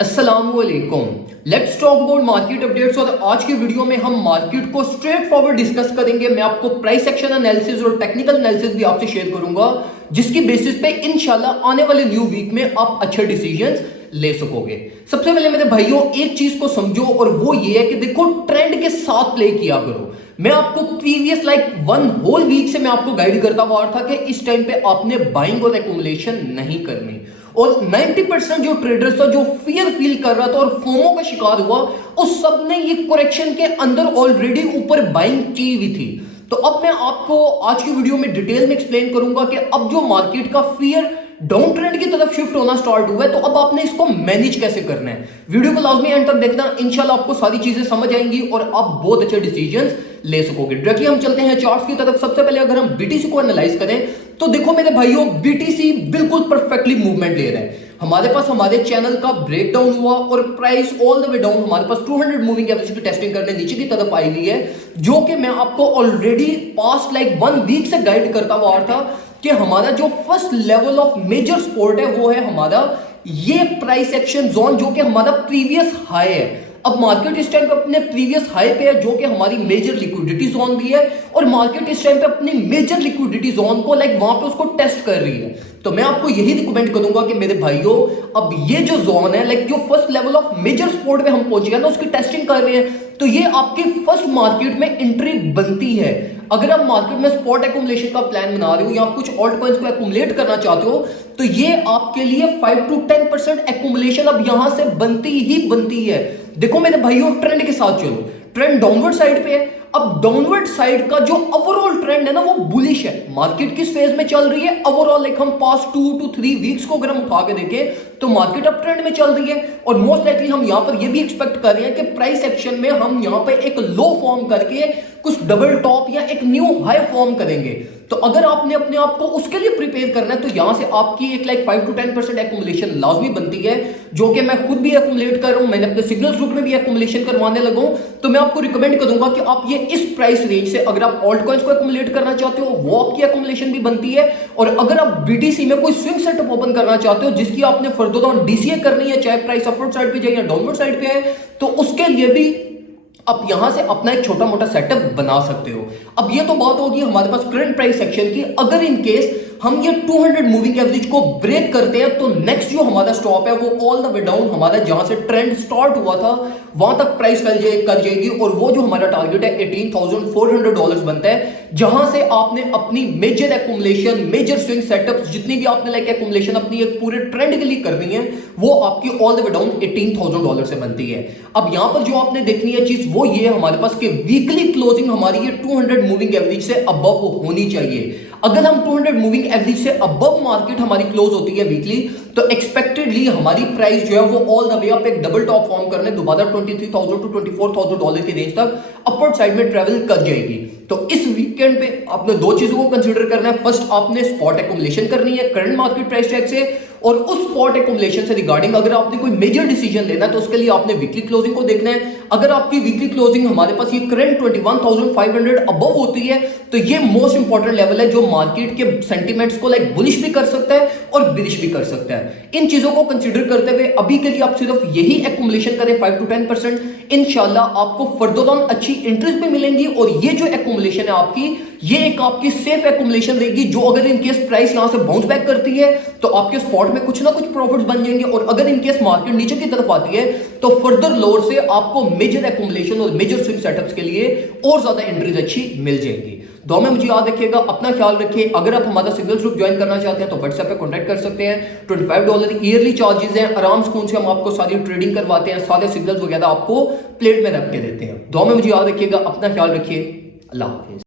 अस्सलामुअलैकुम। Let's talk about market updates. और आज की वीडियो में हम मार्केट को स्ट्रेट फॉरवर्ड डिस्कस करेंगे। मैं आपको प्राइस एक्शन एनालिसिस और टेक्निकल एनालिसिस भी आपसे शेयर करूंगा, जिसकी बेसिस पे इंशाल्लाह आने वाले न्यू वीक में आप अच्छे डिसीजंस ले सकोगे। सबसे पहले मेरे भाइयों एक चीज को समझो, और वो ये है कि देखो, ट्रेंड के साथ प्ले किया करो। मैं आपको प्रीवियस वन होल वीक से मैं आपको गाइड करता हुआ था कि इस टाइम पे आपने बाइंग और एक्यूमुलेशन नहीं करनी। और 90% जो ट्रेडर्स था जो फियर फील कर रहा था और फोमो का शिकार हुआ, उस सब ने ये करेक्शन के अंदर ऑलरेडी ऊपर बाइंग की हुई थी। तो अब मैं आपको आज की वीडियो में डिटेल में एक्सप्लेन करूंगा कि अब जो मार्केट का फियर डाउन ट्रेंड की तरफ शिफ्ट होना स्टार्ट हुआ है, तो अब आपने इसको मैनेज कैसे करना है। वीडियो को लाजमी एंड तक देखना, इंशाल्लाह आपको सारी चीजें समझ आएंगी और आप बहुत अच्छे डिसीजंस ले सकोगे। डायरेक्टली हम चलते हैं चार्ट्स की तरफ। सबसे पहले अगर हम बीटीसी को एनालाइज करें तो देखो मेरे भाइयों, बीटीसी बिल्कुल परफेक्टली मूवमेंट ले रहा है। हमारे पास हमारे चैनल का ब्रेकडाउन हुआ और price all the way down हमारे पास 200 मूविंग एवरेज की टेस्टिंग करने नीचे की तरफ आई हुई है, जो कि मैं आपको ऑलरेडी पास्ट 1 वीक से गाइड करता हुआ था कि हमारा जो first level of major support है वो है हमारा ये प्राइस एक्शन जोन, जो कि हमारा प्रीवियस हाई है। अब मार्केट इस टाइम पे अपने प्रीवियस हाई पे है, जो कि हमारी मेजर लिक्विडिटी जोन भी है, और मार्केट इस टाइम पे अपनी मेजर लिक्विडिटी जोन को वहां पे उसको टेस्ट कर रही है। तो मैं आपको यही रिकमेंड करूंगा कि मेरे भाइयों, अब ये जो जोन है जो first level of major support पे हम पहुंच गए ना, उसकी टेस्टिंग कर रहे हैं, तो ये आपकी फर्स्ट मार्केट में एंट्री बनती है। अगर आप मार्केट में स्पॉट एक्यूमुलेशन का प्लान बना रहे हो या आप कुछ ऑल्ट कॉइंस को एक्यूमुलेट करना चाहते हो, तो ये आपके लिए 5 to 10% एक्यूमुलेशन अब यहां से बनती ही बनती है। देखो मेरे भाइयों, ट्रेंड के साथ चलो। ट्रेंड डाउनवर्ड साइड पे है। अब डाउनवर्ड साइड का जो ओवरऑल ट्रेंड है ना, वो बुलिश है। मार्केट किस फेज में चल रही है ओवरऑल, हम पास्ट 2 to 3 वीक्स को अगर हम उठा के देखें तो मार्केट अप ट्रेंड में चल रही है। और मोस्ट लाइकली हम यहां पर ये भी एक्सपेक्ट कर रहे हैं कि प्राइस एक्शन में हम यहां पर एक लो फॉर्म करके कुछ डबल टॉप या एक न्यू हाई फॉर्म करेंगे। तो अगर आपने अपने आप को उसके लिए प्रिपेयर करना है, तो यहां से आपकी एक 5 to 10% एक्यूमुलेशन लाजमी बनती है, जो कि मैं खुद भी एक्यूमुलेट कर रहा हूं। मैंने अपने सिग्नल्स ग्रुप में भी एक्यूमुलेशन करवाने लगा हूं। तो मैं आपको रिकमेंड करूंगा कि आप ये इस प्राइस रेंज से अगर आप ऑल्ट कॉइंस को एक्यूमुलेट करना चाहते हो, वो आपकी एक्यूमुलेशन भी बनती है। और अगर आप बीटीसी में कोई स्विंग सेटअप ओपन करना चाहते हो जिसकी आपने फर्दर ऑन डीसीए करनी है, चाहे प्राइस अपवर्ड साइड पे जाए या डाउनवर्ड साइड पे है, तो उसके लिए भी आप यहां से अपना एक छोटा मोटा सेटअप बना सकते हो। अब ये तो बात होगी हमारे पास करंट प्राइस सेक्शन की। अगर इन केस हम ये 200 मूविंग एवरेज को ब्रेक करते हैं, तो नेक्स्ट जो हमारा स्टॉप है वो ऑल द वे डाउन हमारा जहां से ट्रेंड स्टार्ट हुआ था वहां तक प्राइस कर जाएगी। और वो जो हमारा टारगेट है $18,400 बनता है, जहां से आपने अपनी major accumulation, major swing setups, जितनी भी आपने एक्यूमुलेशन अपनी एक पूरे ट्रेंड के लिए करनी है, वो आपकी ऑल द वे डाउन $18,000 से बनती है। अब यहां पर जो आपने देखनी है चीज वो ये हमारे पास कि वीकली क्लोजिंग हमारी ये 200 मूविंग एवरेज से अबव होनी चाहिए। अगर हम 200 मूविंग एवरेज से अबव मार्केट हमारी क्लोज होती है वीकली, तो एक्सपेक्टेडली हमारी प्राइस जो है वो ऑल द वे अप एक डबल टॉप फॉर्म करने दोबारा $23,000 to $24,000 की रेंज तक अपवर्ड साइड में ट्रेवल कर जाएगी। तो इस वीकेंड पे आपने दो चीजों को कंसीडर करना है। फर्स्ट, आपने स्पॉट एक्यूमुलेशन करनी है करंट मार्केट प्राइस टैग से, और उस स्पॉट एक्यूमुलेशन से रिगार्डिंग अगर आपने कोई मेजर डिसीजन लेना है तो उसके लिए आपने वीकली क्लोजिंग को देखना है। अगर आपकी वीकली क्लोजिंग हमारे पास ये करंट 21,500 अबव होती है, तो ये मोस्ट इंपॉर्टेंट लेवल है जो मार्केट के सेंटिमेंट्स को बुलिश भी कर सकता है और बिरिश भी कर सकता है। इन चीजों को कंसीडर करते हुए अभी के लिए आप सिर्फ यही एक्यूमुलेशन करें 5 to 10%। इंशाल्लाह आपको फर्दर ऑन अच्छी इंटरेस्ट भी मिलेंगी, और ये जो एक्यूमुलेशन है आपकी, ये एक आपकी सेफ एक्यूमुलेशन रहेगी, जो अगर इन केस प्राइस यहां से बाउंस बैक करती है तो आपके स्पॉट में कुछ ना कुछ प्रॉफिट्स बन जाएंगे। और अगर इन केस मार्केट नीचे की तरफ आती है तो फर्दर लोअर से आपको मेजर एक्यूमुलेशन और मेजर स्विंग सेटअप्स के लिए और ज्यादा एंट्रीज अच्छी मिल जाएंगी। दो में मुझे याद रखिएगा, अपना ख्याल रखिए। अगर आप हमारा सिग्नल्स ग्रुप ज्वाइन करना चाहते हैं तो व्हाट्सएप पे कांटेक्ट कर सकते हैं। $25 ईयरली चार्जेस हैं। आराम सुकून से हम आपको सारी ट्रेडिंग करवाते हैं, सारे सिग्नल्स वगैरह आपको प्लेट में रख के देते हैं। दो में मुझे याद रखिएगा, अपना ख्याल रखिए। अल्लाह हाफिज।